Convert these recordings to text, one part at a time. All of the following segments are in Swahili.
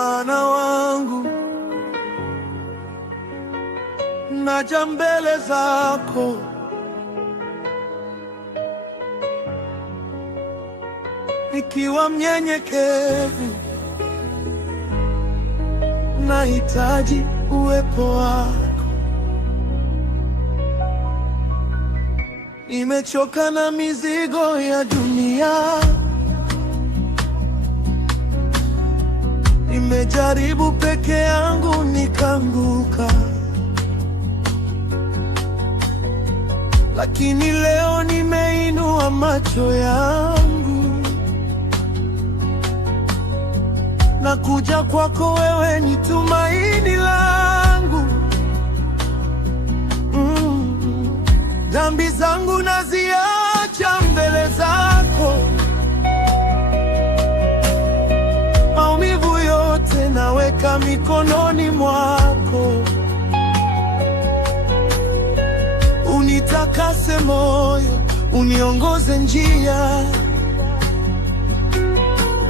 Bwana wangu, naja mbele zako, nikiwa mnyenyekevu, nahitaji uwepo wako. Nimechoka na mizigo ya dunia, nimejaribu peke yangu nikaanguka, lakini leo nimeinua macho yangu, nakuja kwako, wewe ni tumaini langu. Dhambi zangu naziacha mbele zako, maumivu yote naweka mikononi mwako. Unitakase moyo, uniongoze njia,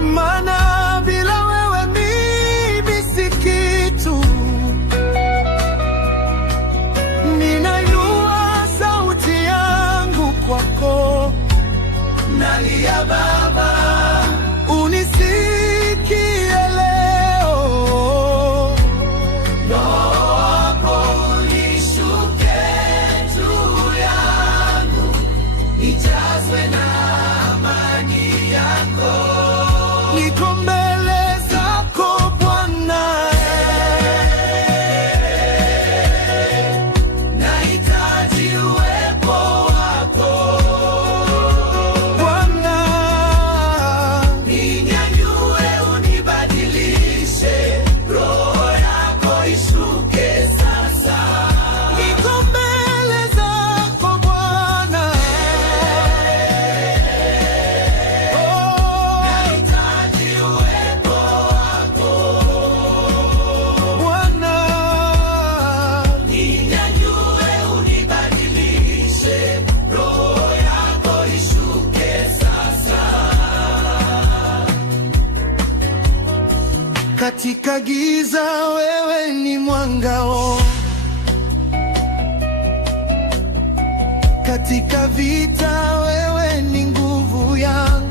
maana bila wewe mimi si kitu. Ninainua sauti yangu kwako, nalia Baba, unisikie leo. Roho wako unishuke juu yangu, nijazwe na amani yako. Niko mbele zako Bwana, nahitaji uwepo wako. Bwana, ninyanyue, unibadilishe, Roho yako ishuke sasa. Niko mbele zako Bwana, nahitaji uwepo wako. Bwana, ninyanyue, unibadilishe, Roho yako ishuke sasa. Katika giza wewe ni mwangao, katika vita wewe ni nguvu yangu.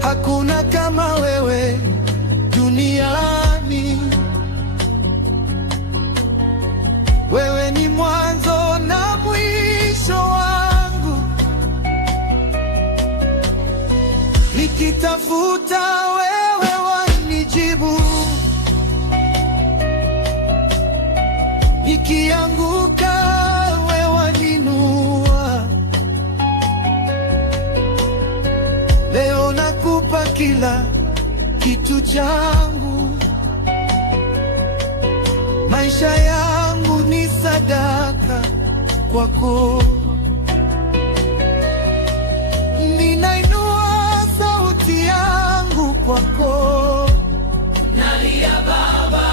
Hakuna kama wewe duniani. Wewe ni mwanzo na mwisho wangu. Nikitafuta wewe wanijibu, nikianguka wewe waninua. Leo nakupa kila kitu changu, maisha yangu ni sadaka kwako. Ninainua sauti yangu kwako, nalia Baba,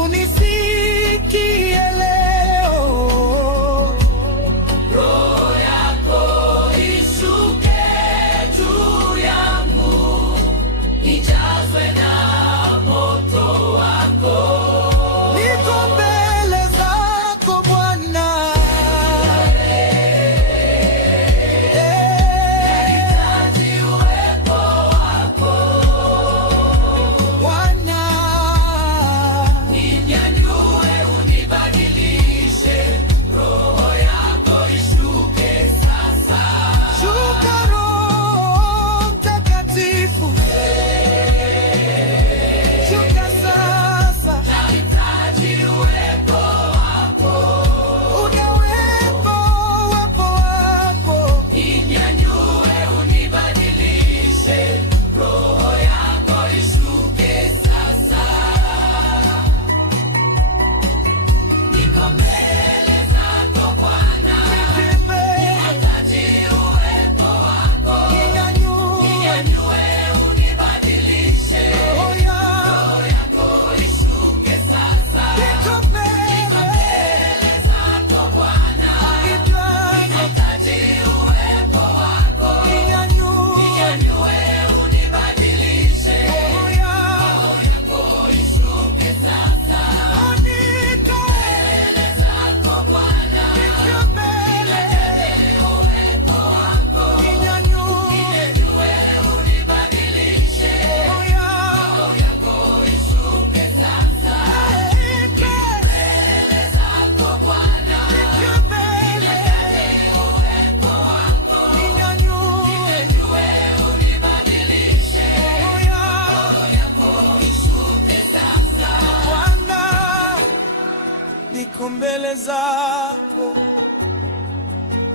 unisikie leo. Roho yako ishuke juu yangu, nijazwe na moto wako. Niko mbele zako Bwana, nahitaji uwepo wako. zako,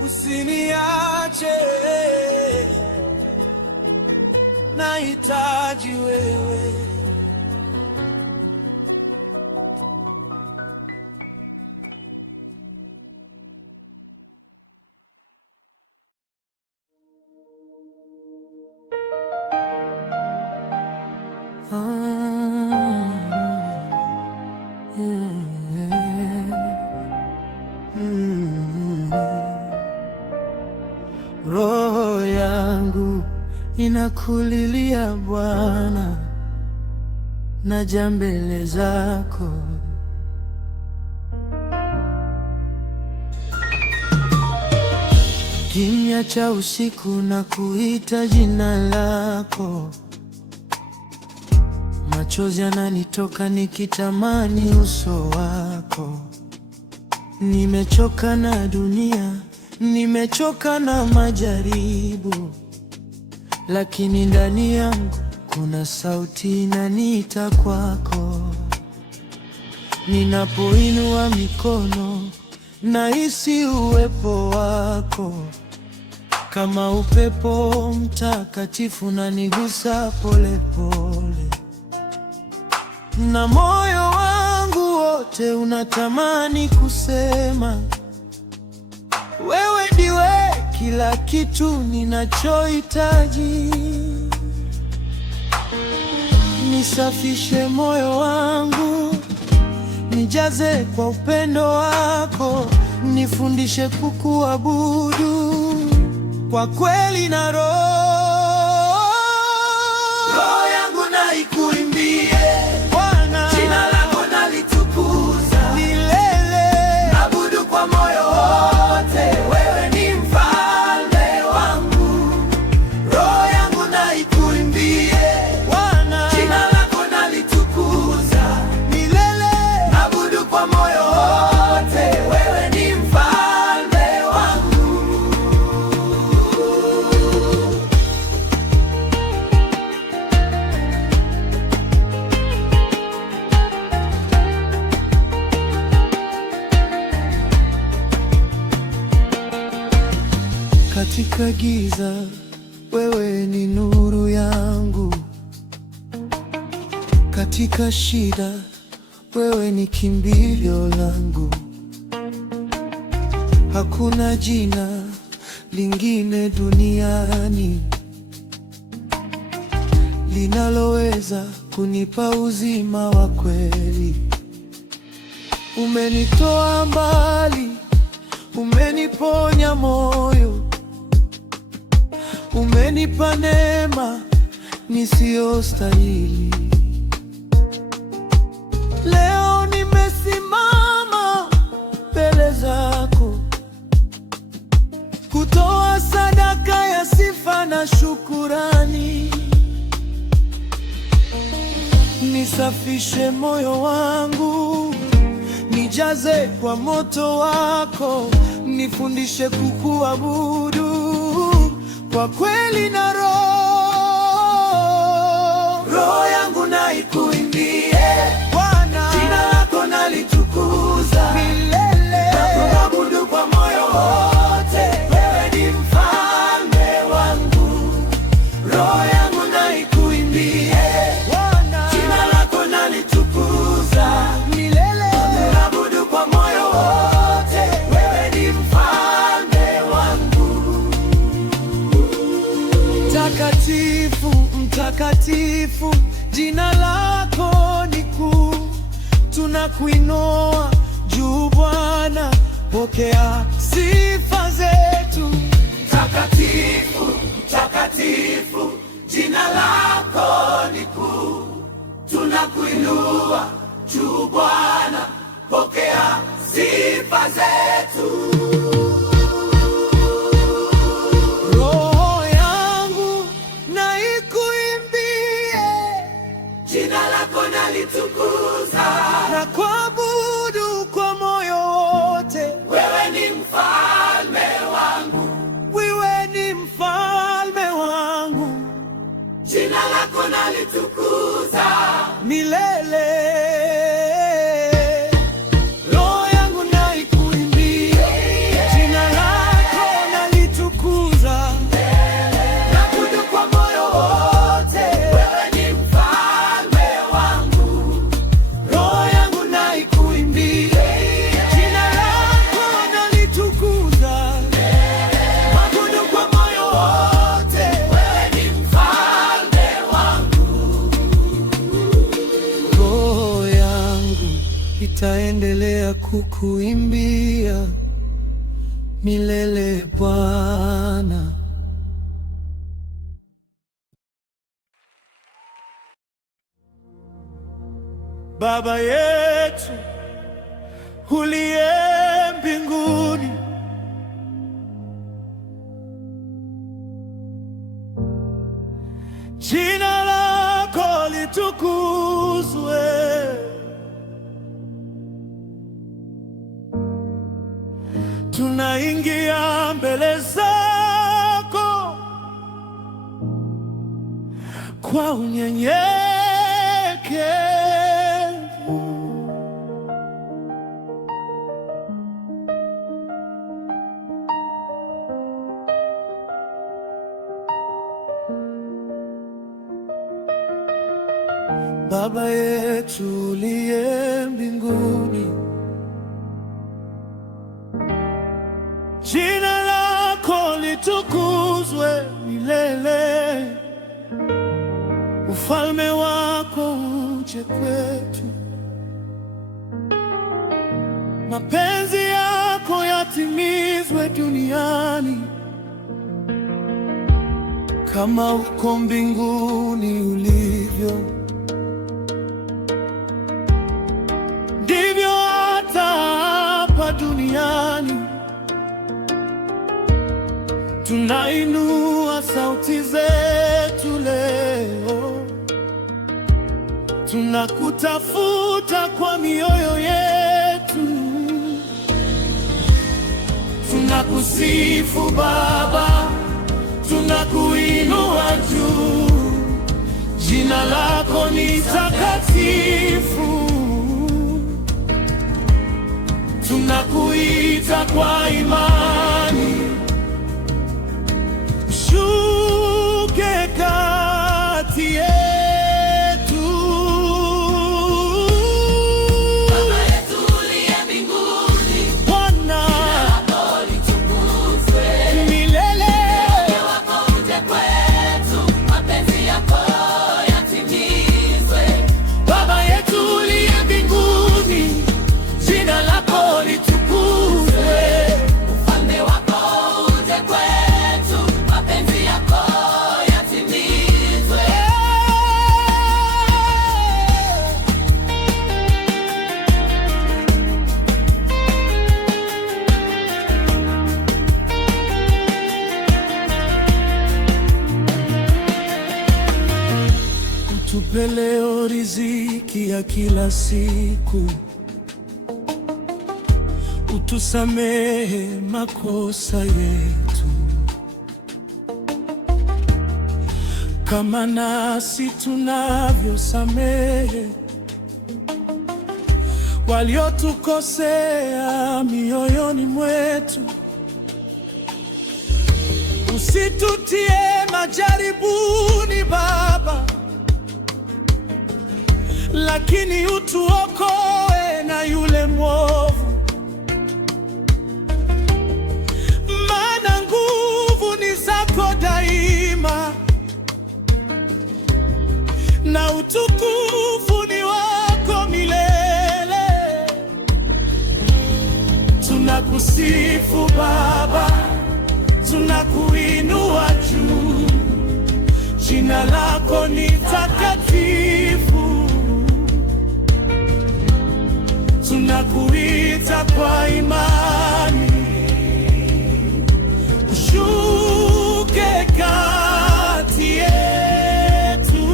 usiniache, nahitaji wewe. Roho yangu inakulilia Bwana, naja mbele zako. Kimya cha usiku na kuita jina lako, machozi yananitoka nikitamani uso wako. Nimechoka na dunia, nimechoka na majaribu, lakini ndani yangu kuna sauti inaniita kwako. Ninapoinua mikono, nahisi uwepo wako, kama upepo mtakatifu unanigusa polepole, na moyo wangu wote unatamani kusema, wewe ndiwe kila kitu ninachohitaji. Nisafishe moyo wangu, nijaze kwa upendo wako, nifundishe kukuabudu kwa kweli na roho. Roho yangu na ikuimbie Bwana, jina lako nalitukuza milele. Abudu kwa moyo wote, wewe ni mfalme wangu. Roho yangu na ikuimbie Bwana, jina lako nalitukuza milele. Abudu kwa moyo wote, wewe ni mfalme wangu. Katika giza, wewe ni nuru yangu. Katika shida, wewe ni kimbilio langu. Hakuna jina lingine duniani linaloweza kunipa uzima wa kweli. Umenitoa mbali, umeniponya moyo, umenipa neema nisiyostahili. Leo nimesimama mbele zako, kutoa sadaka ya sifa na shukurani. Nisafishe moyo wangu, nijaze kwa moto wako, nifundishe kukuabudu kwa kweli na roho. Roho yangu na ikuimbie Bwana, jina lako nalitukuza milele. Nakuabudu kwa moyo wote, wewe ni mfalme wangu. Roho yangu na ikuimbie Bwana, jina lako nalitukuza milele. Nakuabudu kwa moyo wote, wewe ni mfalme wangu. Mtakatifu, mtakatifu, jina lako ni kuu. Tunakuinua juu Bwana, pokea sifa zetu. Mtakatifu, mtakatifu, jina lako ni kuu. Tunakuinua juu Bwana, pokea sifa zetu. Roho yangu na ikuimbie, jina lako nalitukuza, na kuabudu kwa moyo wote. Wewe ni mfalme wangu, wewe ni mfalme wangu. Jina lako nalitukuza milele. Roho yangu na ikuimbie nitaendelea kukuimbia milele Bwana. Baba yetu uliye mbinguni, jina lako litukuzwe. Tunaingia mbele zako kwa unyenyekevu. Baba yetu uliye mbinguni, jina lako litukuzwe milele. Ufalme wako uje kwetu, mapenzi yako yatimizwe duniani kama uko mbinguni ulivyo, ndivyo hata hapa duniani. Tunainua sauti zetu leo, tunakutafuta kwa mioyo yetu. Tunakusifu Baba, tunakuinua juu, jina lako ni takatifu. Tunakuita kwa imani, shuke kati yetu. Baba yetu uliye mbinguni, Bwana, jina lako litukuzwe milele. Ufalme wako uje kwetu, mapenzi yako yatimizwe. Baba yetu uliye mbinguni, jina lako litukuzwe. Ufalme wako uje kwetu, mapenzi yako yatimizwe. Utupe leo riziki ya kila siku, utusamehe makosa yetu kama nasi tunavyosamehe waliotukosea mioyoni mwetu. Usitutie majaribuni Baba, lakini utuokoe na yule mwovu. Maana nguvu ni zako daima, na utukufu ni wako milele. Tunakusifu Baba, tunakuinua juu, jina lako ni takatifu. Tunakuita kwa imani, ushuke kati yetu.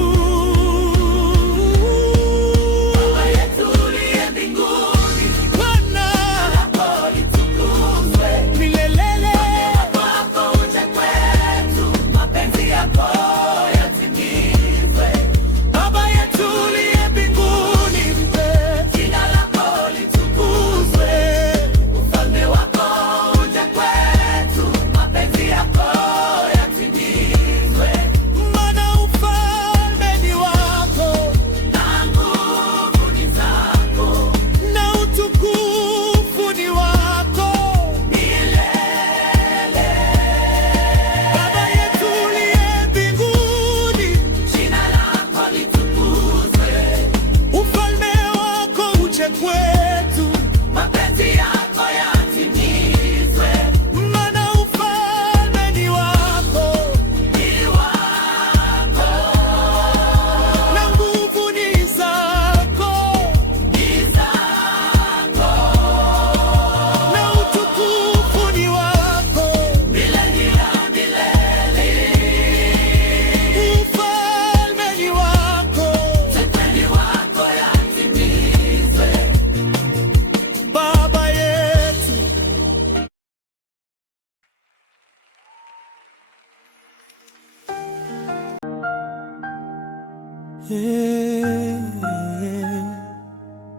Baba yetu uliye mbinguni, Bwana, jina lako litukuzwe milele. wako uje kwetu, mapenzi yako yatimizwe. Baba yetu uliye mbinguni, Jina lako litukuzwe,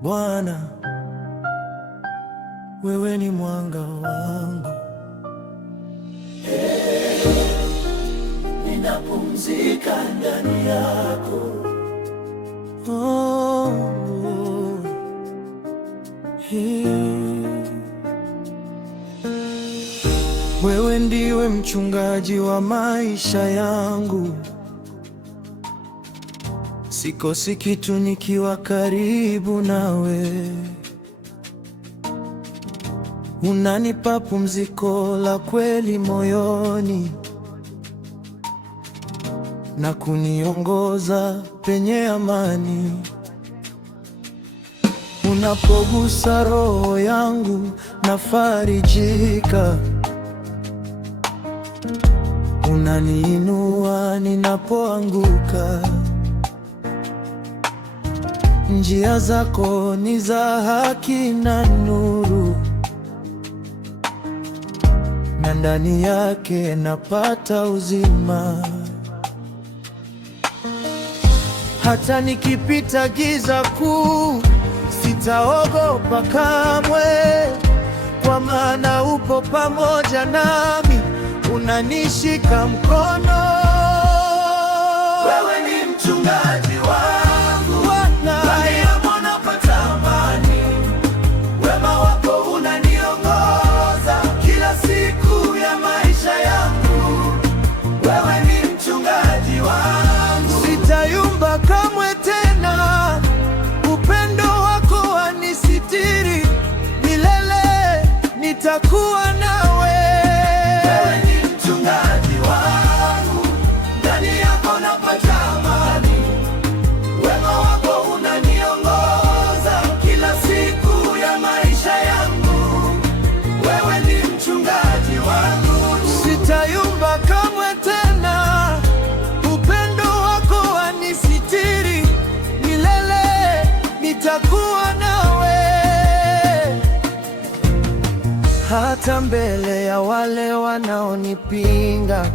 Bwana, wewe ni mwanga wangu, ninapumzika ndani yako. Wewe ndiwe mchungaji wa maisha yangu, sikosi kitu nikiwa karibu nawe. Unanipa pumziko la kweli moyoni na kuniongoza penye amani. Unapogusa roho yangu nafarijika, unaniinua ninapoanguka. Njia zako ni za haki na nuru, na ndani yake napata uzima. Hata nikipita giza kuu, sitaogopa kamwe, kwa maana upo pamoja nami, unanishika mkono. Wewe ni mchungaji wangu, ndani yako napata amani. Wema wako unaniongoza kila siku ya maisha yangu. Wewe ni mchungaji wangu, sitayumba kamwe tena. Upendo wako wanisitiri milele, nitakuwa nawe. wewe ni mchungaji wangu, ndani yako napata amani. Wema wako unaniongoza kila siku ya maisha yangu. Wewe ni mchungaji wangu, Sitayumba kamwe tena. Upendo wako wanisitiri milele, nitakuwa nawe. Hata mbele ya wale wanaonipinga,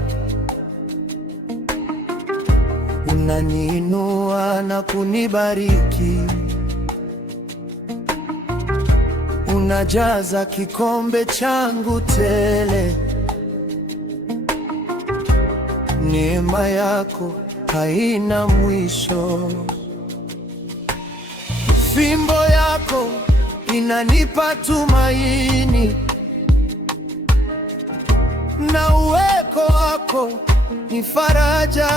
unaniinua na kunibariki. Unajaza kikombe changu tele. Neema yako haina mwisho. Fimbo yako inanipa tumaini, na uweko wako ni faraja.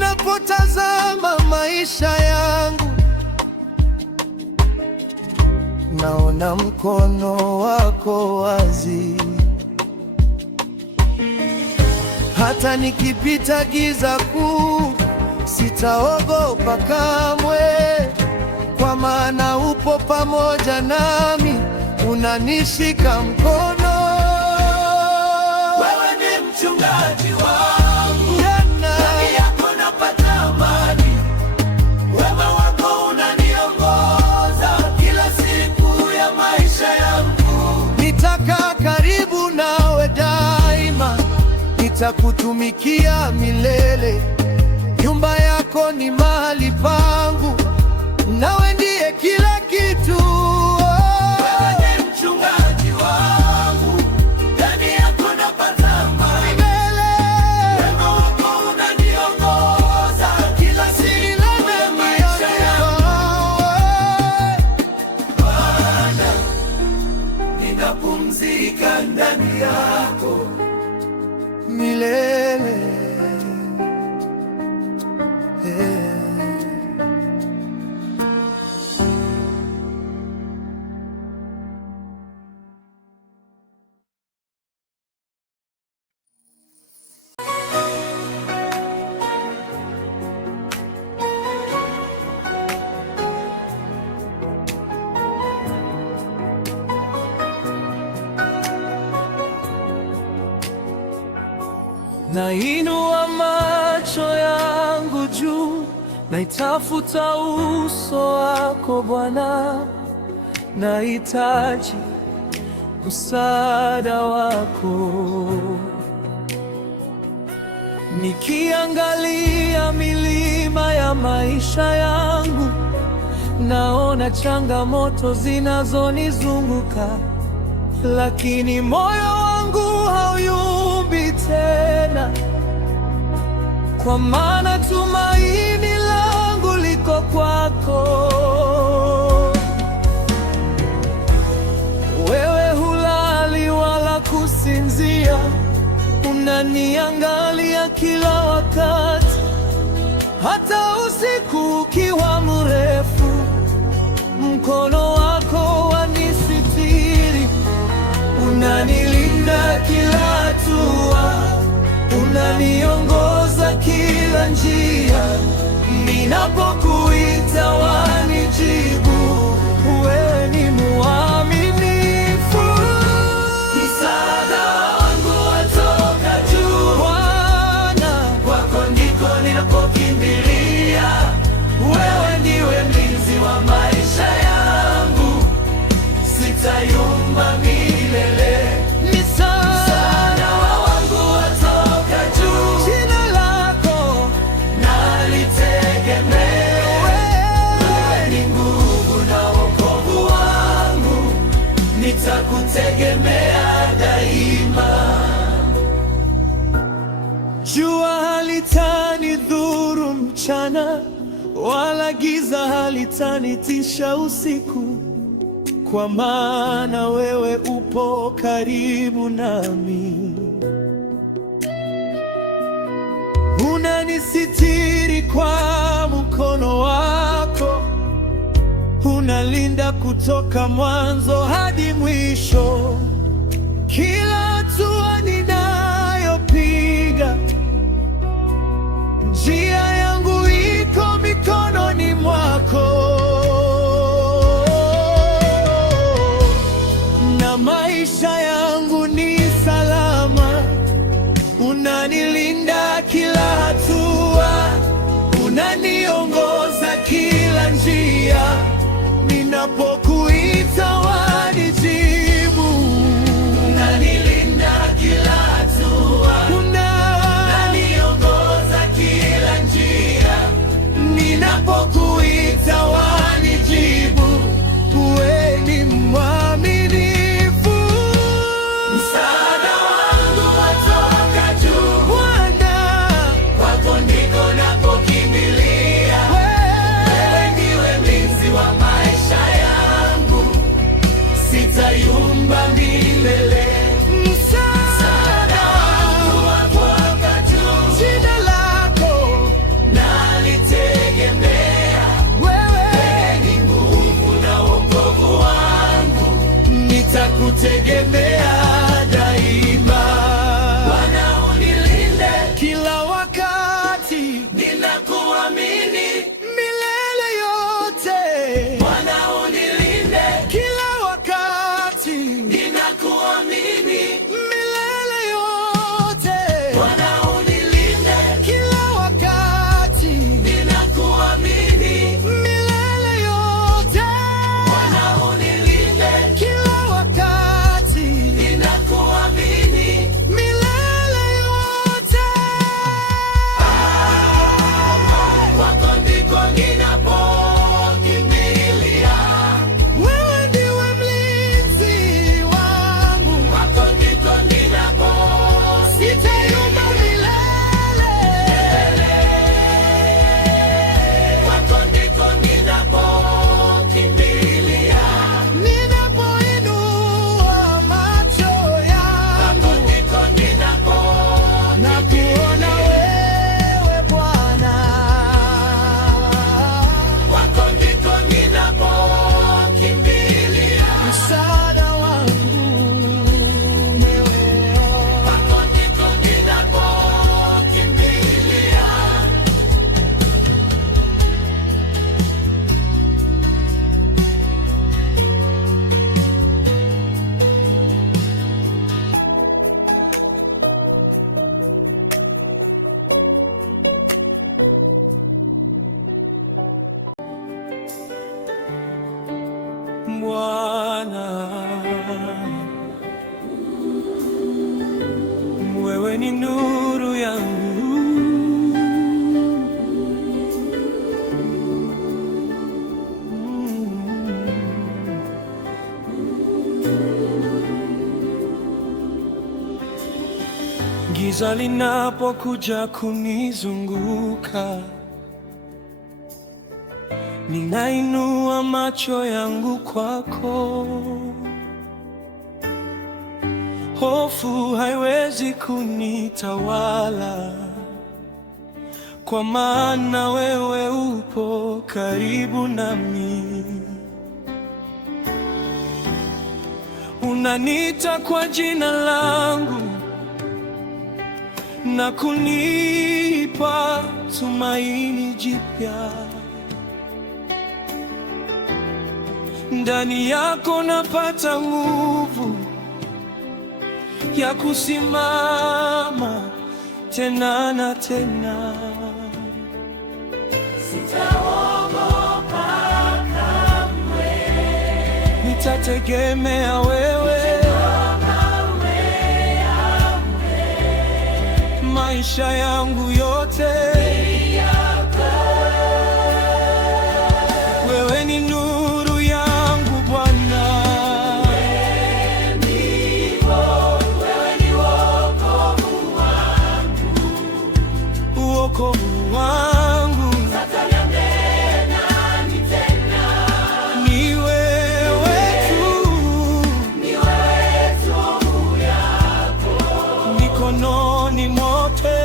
Ninapotazama maisha yangu, naona mkono wako wazi. Hata nikipita giza kuu, sitaogopa kamwe, kwa maana upo pamoja nami, unanishika mkono. wewe ni mchungaji wangu, ndani yako napata amani. Wema wako unaniongoza kila siku ya maisha yangu. Nitakaa karibu nawe daima, nitakutumikia milele. Nyumba yako ni mahali pangu, nawe ndiye kila kitu. Wewe ni mchungaji wangu, ndani yako napata amani. Wema wako unaniongoza kila siku ya maisha yangu. Bwana, ninapumzika ndani yako Milele. Nainua macho yangu juu, naitafuta uso wako Bwana, nahitaji msaada wako. Nikiangalia milima ya maisha yangu, naona changamoto zinazonizunguka, lakini moyo wangu hauyumbi tena, kwa maana tumaini langu liko kwako. Wewe hulali wala kusinzia, unaniangalia kila wakati, hata usiku ukiwa mrefu, mkono wako wanisitiri, unanilinda kila hatua, unaniongoza kila njia, ninapokuita wanijibu, wewe ni mwaminifu. Msaada wangu watoka juu, Bwana, kwako ndiko ninapokimbilia. Wewe ndiwe mlinzi wa maisha yangu, sitayumba milele. Msaada wangu watoka juu, jina lako nalitegemea. Wewe ni nguvu na wokovu wangu, nitakutegemea daima. Jua halitanidhuru mchana, wala giza halitanitisha usiku, kwa maana wewe upo karibu nami. Unanisitiri kwa mkono wako, unalinda kutoka mwanzo hadi mwisho. Kila hatua ninayopiga, njia yangu iko mikononi mwako, na maisha yangu ni salama. Unanilinda kila hatua, unaniongoza kila njia, ninapokuita wanijibu. Unanilinda kila hatua, unaniongoza kila njia, ninapokuita wanijibu. Wewe ni mwaminifu. Msaada wangu watoka juu, Bwana, kwako ndiko napokimbilia. Wewe ndiwe mlinzi wa maisha yangu, sitayumba milele. Msaada wangu watoka juu, jina lako nalitegemea. Wewe ni nguvu na wokovu wangu, nitakutegemea daima. Bwana, unilinde kila wakati, ninakuamini milele yote. Bwana, unilinde kila wakati, ninakuamini milele yote. Bwana, unilinde kila wakati, ninakuamini milele yote. Bwana, unilinde kila wakati, ninakuamini milele yote. Kwako ndiko ninapokimbilia. Wewe ndiwe mlinzi wangu, kwako ndiko ninapo, sitayumba milele. Kwako ndiko ninapokimbilia. Ninapoinua macho yangu, kwako ndiko ninapo, nakuona wewe Bwana. Kwako ndiko ninapokimbilia. Msaada wangu wewe, kwako ndiko ninapokimbilia. Bwana, wewe ni nuru yangu, Giza linapokuja kunizunguka, ninainua macho yangu kwako. Hofu haiwezi kunitawala, kwa maana wewe upo karibu nami. Unaniita kwa jina langu na kunipa tumaini jipya. Ndani yako napata nguvu ya kusimama tena na tena. Sitaogopa kamwe, nitategemea wewe. Maisha yangu yote wewe ni nuru yangu Bwana. wewe ni wokovu wangu, Wokovu wangu. Tataniambia nani tena? Ni wewe tu, Ni wewe tu yako mikononi mote.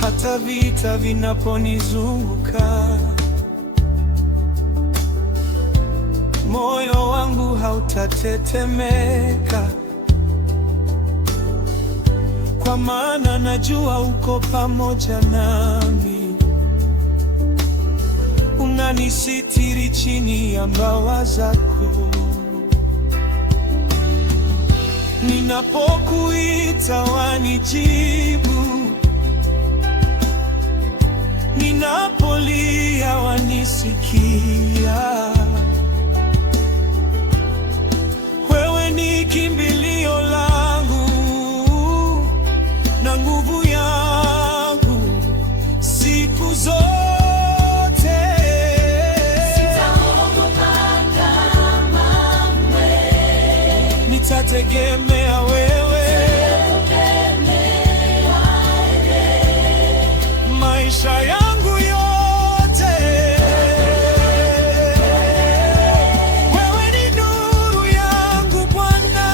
Hata vita vinaponizunguka, moyo wangu hautatetemeka, kwa maana najua uko pamoja nami. Unanisitiri chini ya mbawa zako. Ninapokuita wanijibu, ninapolia wanisikia. Wewe ni kimbilio langu na nguvu yangu siku zote. Sitaogopa kamwe, Nitategemea wewe. Maisha yangu yote wewe ni nuru yangu Bwana.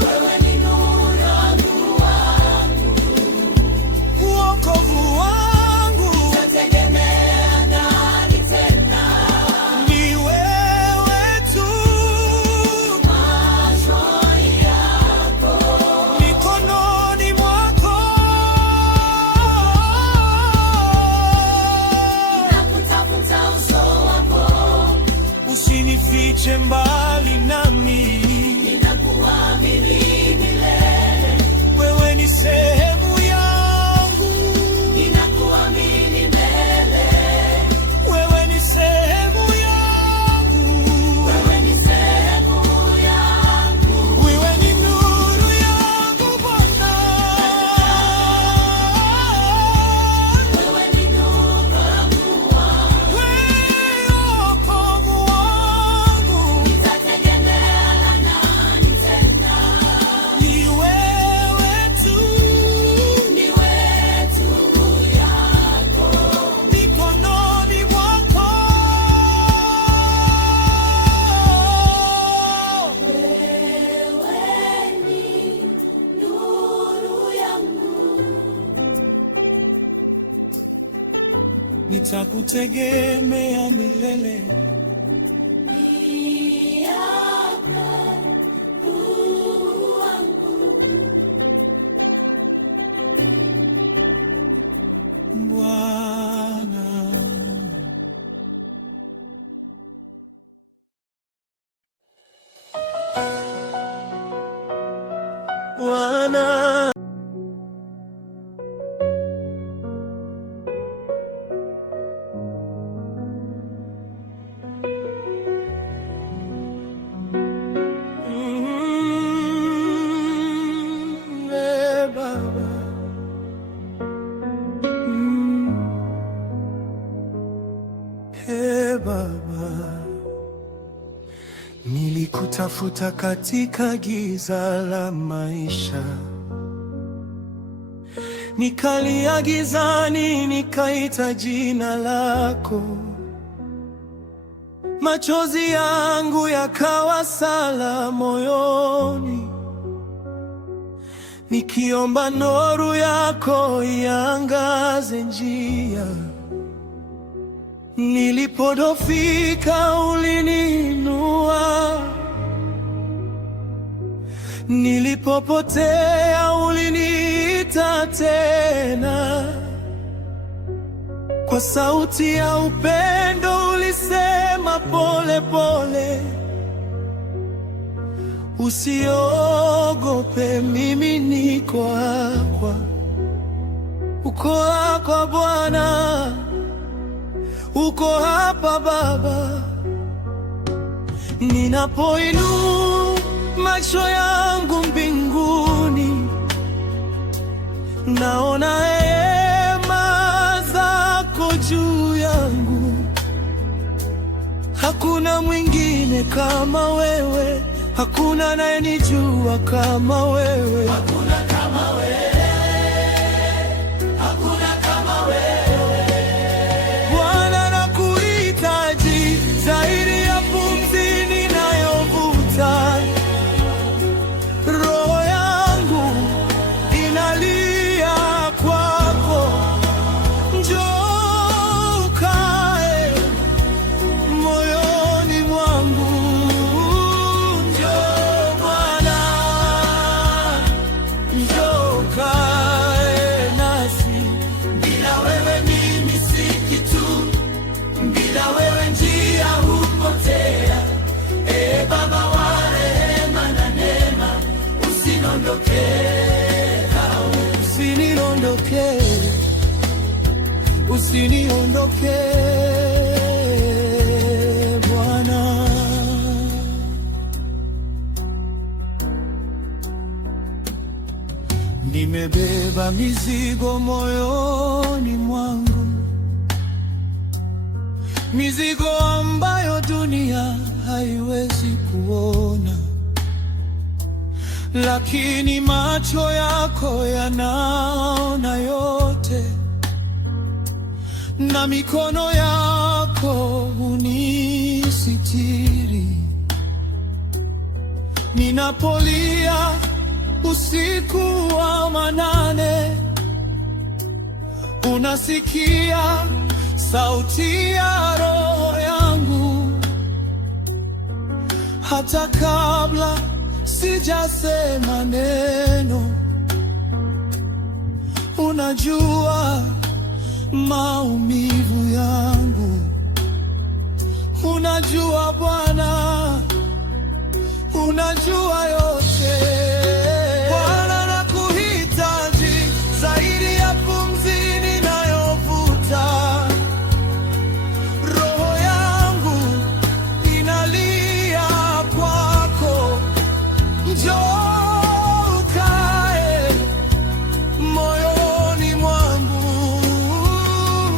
wewe ni nuru wangu, Wokovu wangu. Tategemea nani tena? Ni wewe tu, Macho yako mikononi mwako. nakutafuta uso wako, Usinifiche mbali nami, ninakuamini milele, wewe ni sehemu yangu. ninakuamini milele, Wewe ni sehemu yangu. wewe ni sehemu yangu, Wewe ni nuru yangu Bwana. wewe ni nuru wangu, Wewe wokovu wangu. tategemea nani tena? Ni wewe tu, Ni wewe tu yako, mikononi mwako. wewe ni nuru yangu, Nitakutegemea milele. Bwana. Bwana. Nilikutafuta katika giza la maisha, nikalia gizani, nikaita jina lako. Machozi yangu yakawa sala moyoni, nikiomba nuru yako iangaze njia. Nilipodhoofika uliniinua, nilipopotea uliniita tena. Kwa sauti ya upendo ulisema pole pole, usiogope, mimi niko hapa. Uko hapa Bwana, uko hapa Baba. Ninapoinua macho yangu mbinguni, naona neema zako juu yangu. Hakuna mwingine kama wewe, hakuna anayenijua kama wewe. Hakuna kama wewe, hakuna kama wewe. Bwana, nakuhitaji zaidi ya pumzi ninayovuta. Roho yangu inalia kwako, njoo ukae moyoni mwangu. Njoo Bwana, njoo ukae nasi. Bila wewe mimi si kitu, bila wewe njia hupotea. Ee Baba wa rehema na neema, usiniondoke kamwe. Usiniondoke, usiniondoke Bwana. Nimebeba mizigo moyoni mwangu, mizigo ambayo dunia haiwezi kuona, lakini macho yako yanaona yote, na mikono yako hunisitiri. Ninapolia usiku wa manane, unasikia sauti ya roho yangu. Hata kabla sijasema neno, unajua maumivu yangu. Unajua Bwana, unajua yote. Bwana, nakuhitaji zaidi ya pumzi ninayovuta. Roho yangu inalia kwako, njoo ukae moyoni mwangu.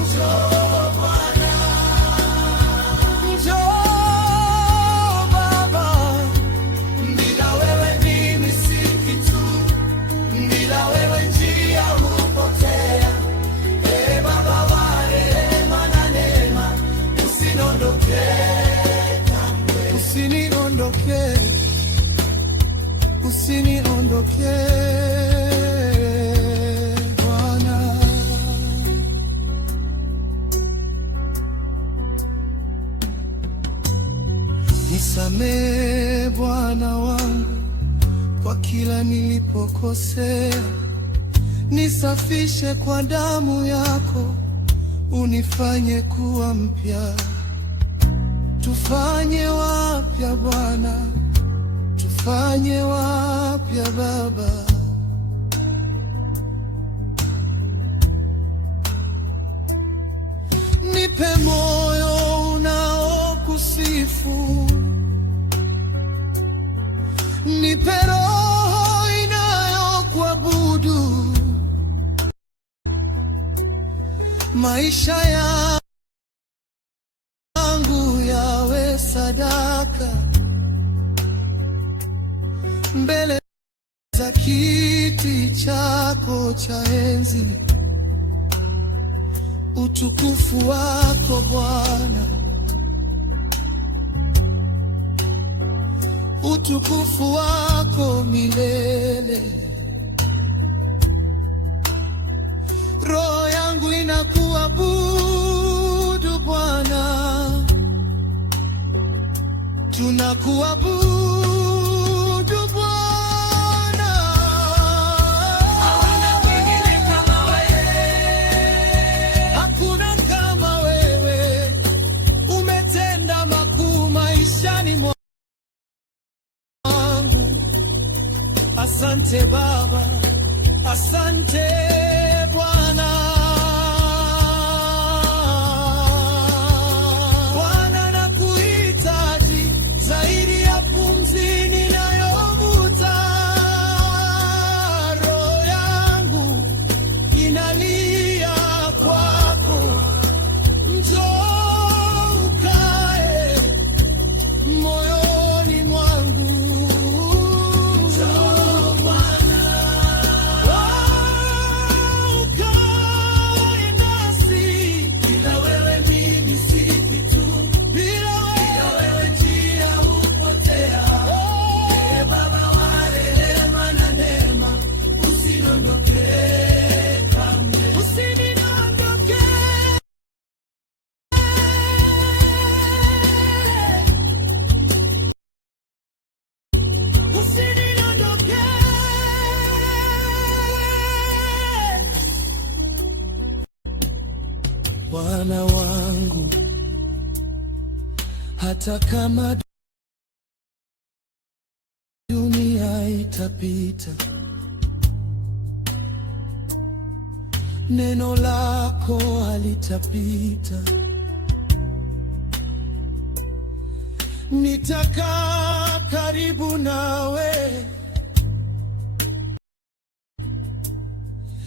Njoo Bwana, njoo Baba. Bila wewe mimi si kitu, bila wewe njia hupotea. Ee Baba wa rehema na neema, usiniondoke kamwe. Usiniondoke, usiniondoke Bwana. Nisamehe Bwana wangu kwa kila nilipokosea, nisafishe kwa damu yako, unifanye kuwa mpya. Tufanye wapya Bwana, tufanye wapya Baba. Nipe moyo unaokusifu, nipe roho inayokuabudu. Maisha yangu yawe sadaka, mbele za kiti chako cha enzi. Utukufu wako Bwana, utukufu wako milele. Roho yangu inakuabudu Bwana, tunakuabudu Bwana. Hakuna mwingine kama wewe, Hakuna kama wewe, umetenda makuu maishani mwangu. Asante Baba, asante Bwana. Bwana, nakuhitaji zaidi ya pumzi ninayovuta. Roho yangu inalia kwako, njoo ukae moyoni mwangu. Bwana wangu, hata kama dunia itapita, neno lako halitapita. Nitakaa karibu nawe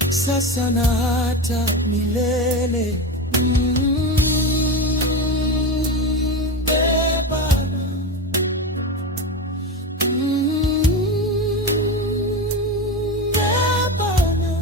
sasa na hata milele. Bebana, bebana.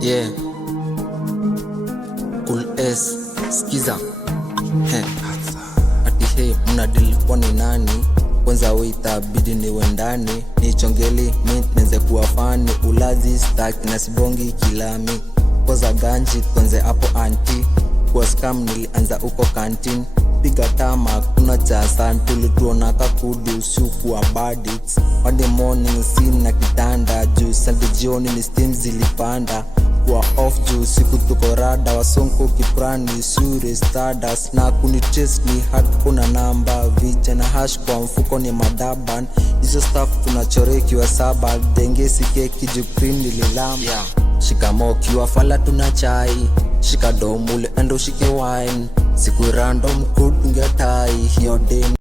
Yeah. Cool S, skiza. Ati hey, mnadili kwa ni nani? Kwanza itabidi niwe ndani, nichongeli mi neze kuwa fani. Ulazi staki na sibongi kilami, koza ganji tuanze hapo anti. Kwa scam nilianza uko kantin, piga tama kuna chasan. Tulituona kakudu usiku wa badits, Monday morning scene na kitanda juu. Sunday jioni ni steam zilipanda, kwa off juu siku tuko rada. Wasonko kiprani sure stardust, na kunitrace ni hard kuna namba. Vicha na hash kwa mfuko ni madaban, hizo stuff tunachoreki wa saba. Denge sikeki juprin nililamba, yeah. Shikamo kiwa fala tuna chai, shika domule endo shike wine. Siku random kutunga tai hiyo dem